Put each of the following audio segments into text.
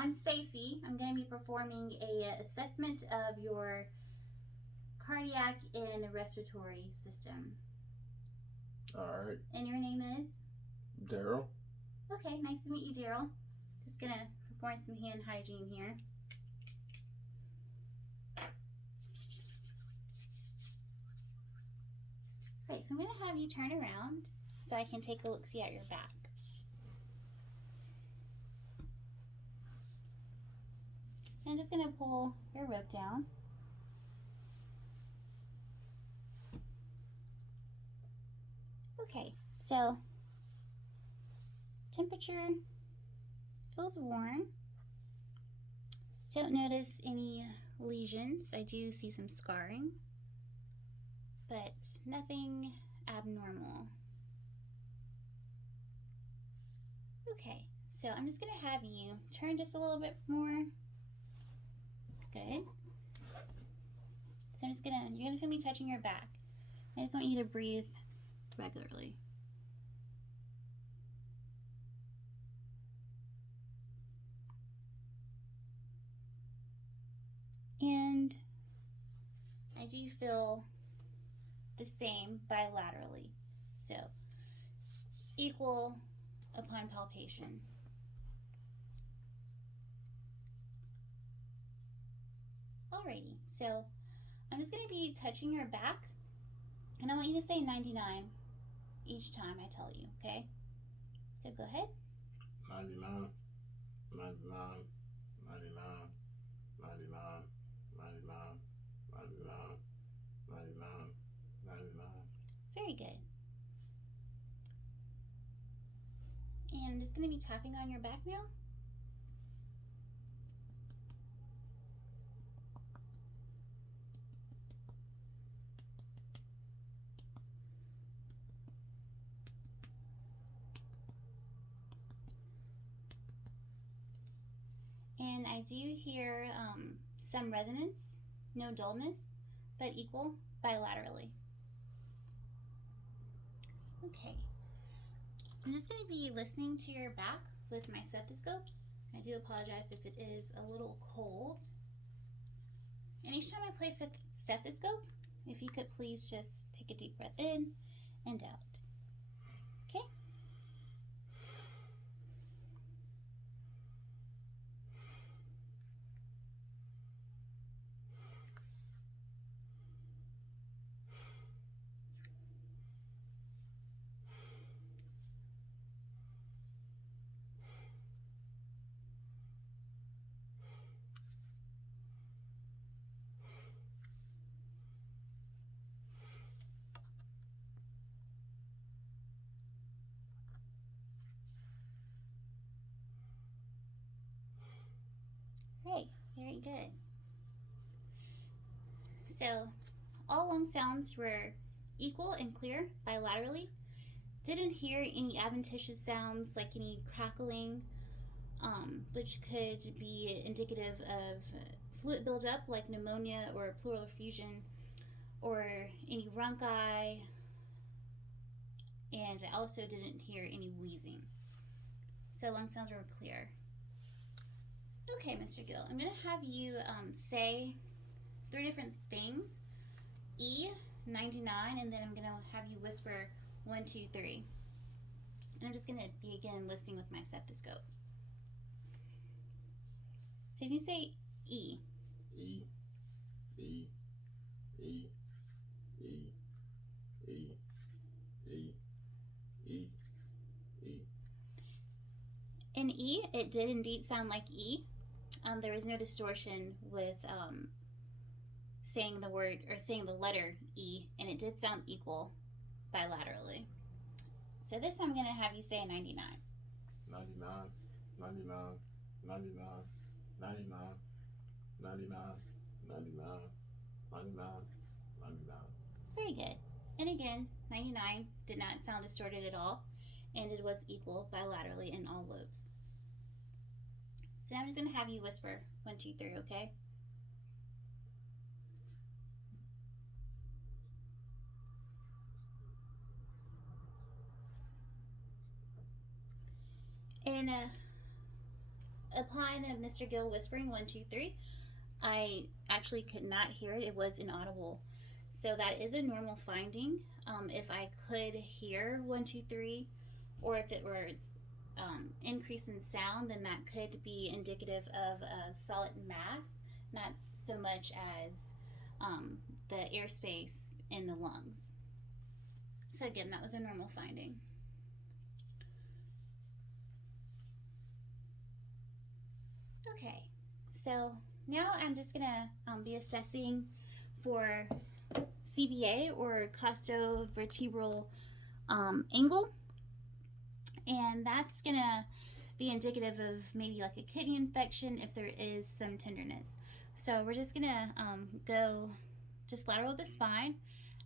I'm Stacy. I'm going to be performing a assessment of your cardiac and respiratory system. All right. And your name is? Daryl. Okay, nice to meet you, Daryl. Just going to perform some hand hygiene here. Right, so I'm going to have you turn around so I can take a look-see at your back. I'm just going to pull your rope down. Okay, so temperature feels warm. Don't notice any lesions. I do see some scarring, but nothing abnormal. Okay, so I'm just going to have you turn just a little bit more. Good. So I'm just you're gonna feel me touching your back. I just want you to breathe regularly. And I do feel the same bilaterally. So equal upon palpation. Alrighty, so I'm just going to be touching your back, and I want you to say 99 each time I tell you, okay? So go ahead. 99, 99, 99, 99, 99, 99, 99, 99. Very good. And I'm just going to be tapping on your back now. And I do hear some resonance, no dullness, but equal bilaterally. Okay, I'm just going to be listening to your back with my stethoscope. I do apologize if it is a little cold. And each time I place the stethoscope, if you could please just take a deep breath in and out. Okay? Great, very good. So all lung sounds were equal and clear bilaterally. Didn't hear any adventitious sounds like any crackling, which could be indicative of fluid buildup like pneumonia or pleural effusion, or any rhonchi, and I also didn't hear any wheezing. So lung sounds were clear. Okay, Mr. Gill, I'm going to have you say 3 different things. E, 99, and then I'm going to have you whisper 1, 2, 3. And I'm just going to begin listening with my stethoscope. So if you say E. E, E, E, E, E, E, E, E. In E, it did indeed sound like E. There was no distortion with saying the word or saying the letter E, and it did sound equal bilaterally. So this I'm going to have you say 99. 99, 99, 99, 99, 99, 99, 99, 99. Very good. And again, 99 did not sound distorted at all, and it was equal bilaterally in all lobes. So now I'm just going to have you whisper 1, 2, 3, okay? In upon Mr. Gill whispering 1, 2, 3, I actually could not hear it. It was inaudible. So that is a normal finding. If I could hear 1, 2, 3, or if it was increase in sound, then that could be indicative of a solid mass, not so much as the airspace in the lungs. So again, that was a normal finding. Okay, so now I'm just gonna be assessing for CVA or costovertebral angle, and that's gonna be indicative of maybe like a kidney infection if there is some tenderness. So we're just gonna go just lateral the spine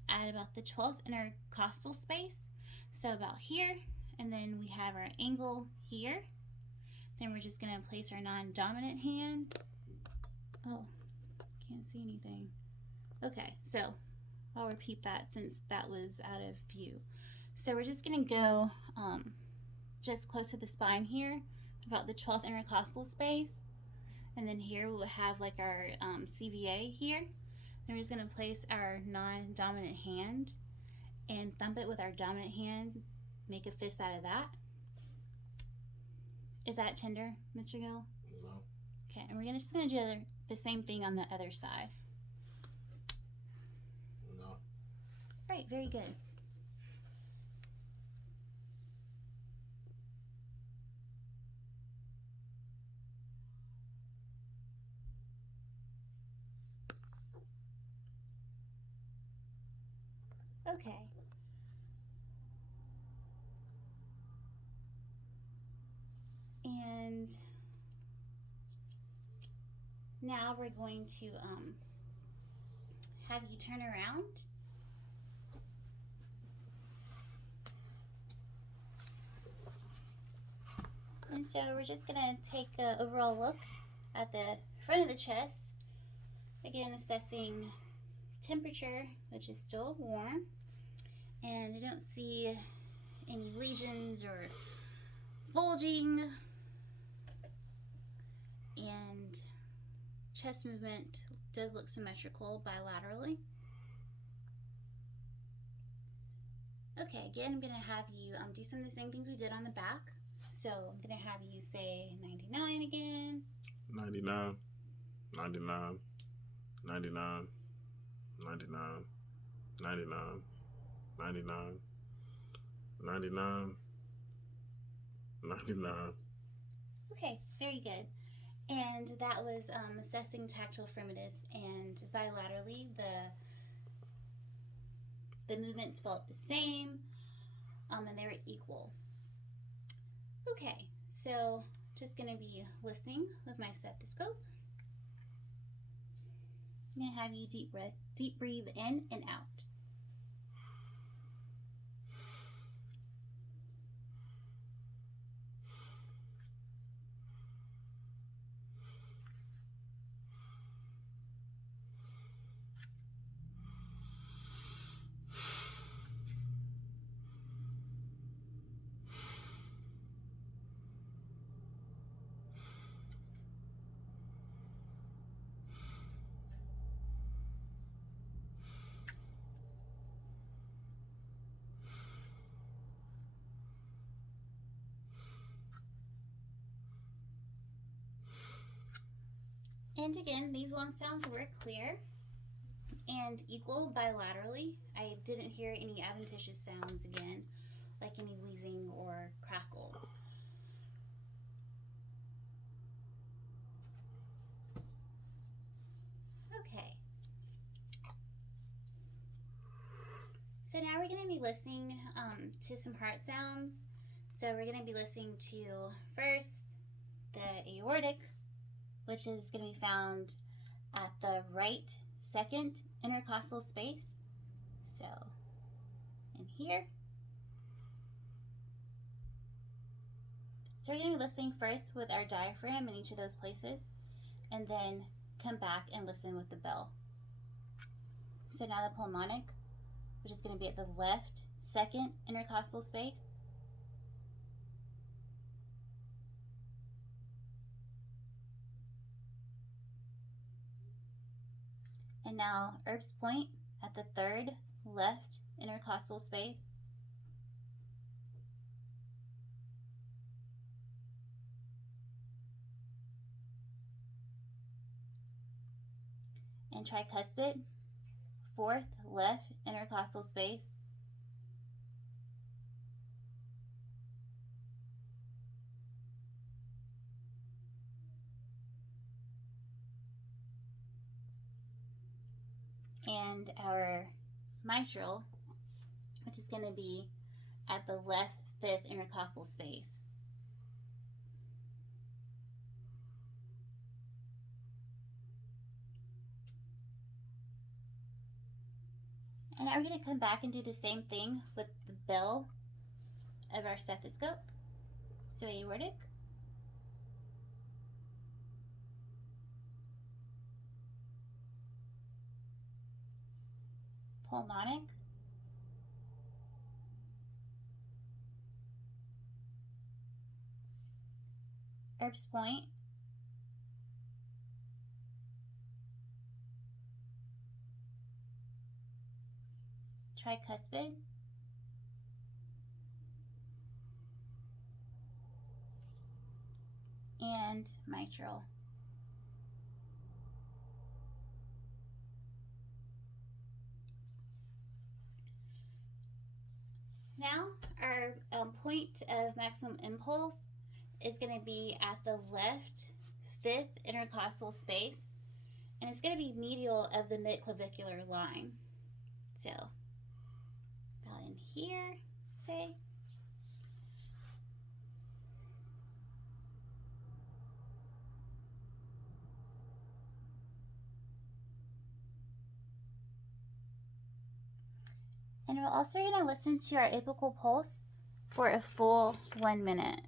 at about the 12th intercostal space, so about here, and then we have our angle here. Then we're just gonna place our non-dominant hand. Oh, can't see anything. Okay, so I'll repeat that since that was out of view. So we're just gonna go just close to the spine here, about the 12th intercostal space. And then here we'll have like our CVA here. Then we're just gonna place our non-dominant hand and thump it with our dominant hand, make a fist out of that. Is that tender, Mr. Gill? No. Okay, and we're just gonna do the same thing on the other side. No. Right, very good. Okay. And now we're going to have you turn around. And so we're just gonna take an overall look at the front of the chest. Again, assessing temperature, which is still warm. And I don't see any lesions or bulging. And chest movement does look symmetrical bilaterally. Okay, again, I'm going to have you do some of the same things we did on the back. So I'm going to have you say 99 again. 99, 99, 99, 99, 99, 99, 99, 99. Okay, very good. And that was assessing tactile firmness, and bilaterally the movements felt the same, and they were equal. Okay, so just going to be listening with my stethoscope. I'm going to have you deep breathe in and out. And again, these long sounds were clear and equal bilaterally. I didn't hear any adventitious sounds again, like any wheezing or crackles. Okay. So now we're going to be listening to some heart sounds. So we're going to be listening to first the aortic, which is going to be found at the right second intercostal space. So in here. So we're going to be listening first with our diaphragm in each of those places, and then come back and listen with the bell. So now the pulmonic, which is going to be at the left second intercostal space. And now Erb's point at the third left intercostal space. And tricuspid, fourth left intercostal space. And our mitral, which is going to be at the left fifth intercostal space. And now we're going to come back and do the same thing with the bell of our stethoscope. So aortic, pulmonic, Erb's point, tricuspid, and mitral. Now our point of maximum impulse is going to be at the left fifth intercostal space, and it's going to be medial of the midclavicular line. So about in here, say. And we're also going to listen to our apical pulse for a full 1 minute.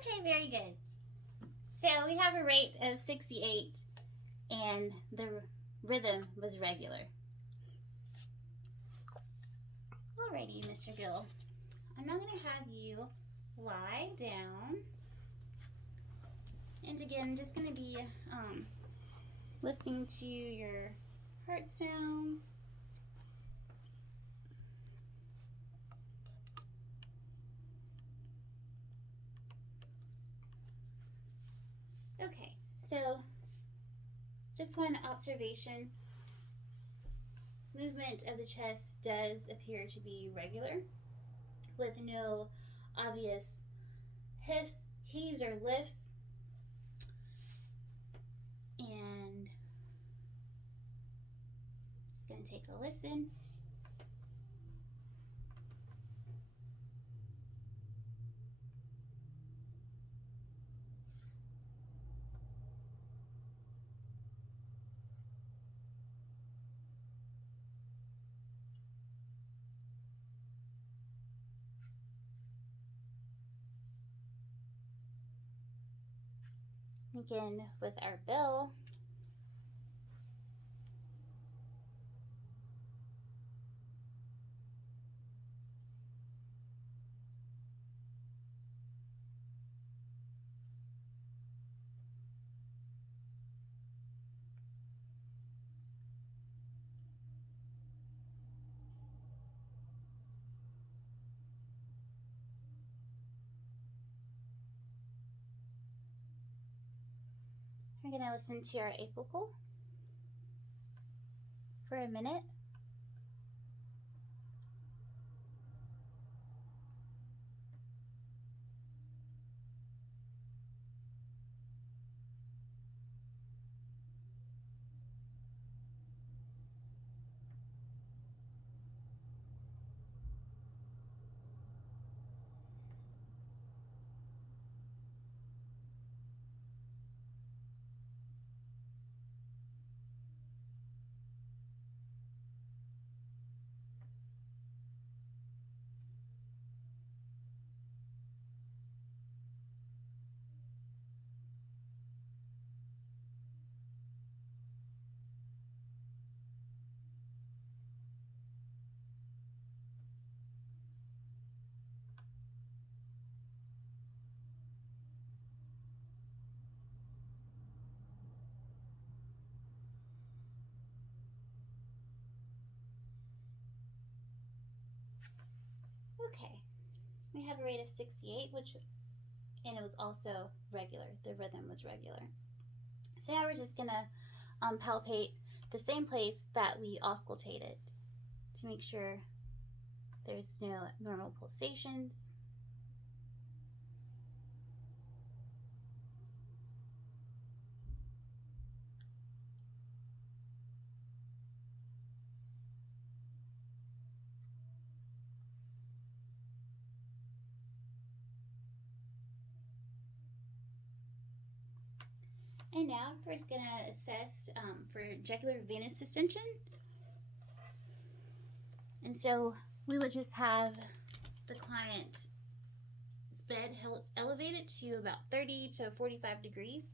Okay, very good. So we have a rate of 68 and the rhythm was regular. Alrighty, Mr. Gill. I'm now going to have you lie down. And again, I'm just going to be listening to your heart sounds. Okay, so just one observation. Movement of the chest does appear to be regular with no obvious heaves or lifts. And just going to take a listen. Again, with our bell, We're going to listen to our apical for a minute. Okay, we have a rate of 68, and it was also regular. The rhythm was regular. So now we're just gonna palpate the same place that we auscultated to make sure there's no normal pulsations. And now we're going to assess for jugular venous distension. And so we would just have the client's bed elevated to about 30 to 45 degrees,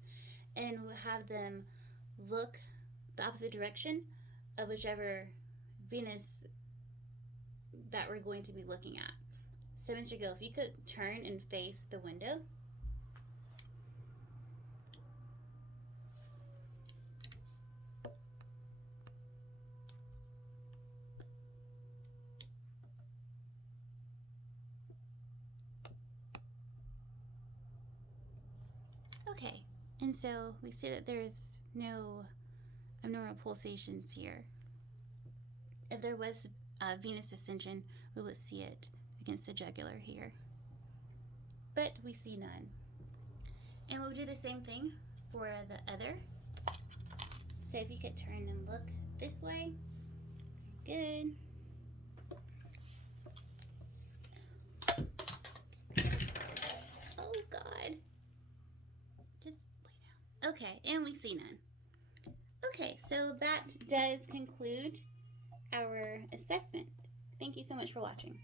and we'll have them look the opposite direction of whichever venous that we're going to be looking at. So Mr. Gill, if you could turn and face the window. Okay, and so we see that there's no abnormal pulsations here. If there was venous distension, we would see it against the jugular here, but we see none. And we'll do the same thing for the other. So if you could turn and look this way. Good. Oh God. Just lay down. Okay, and we see none. Okay, so that does conclude our assessment. Thank you so much for watching.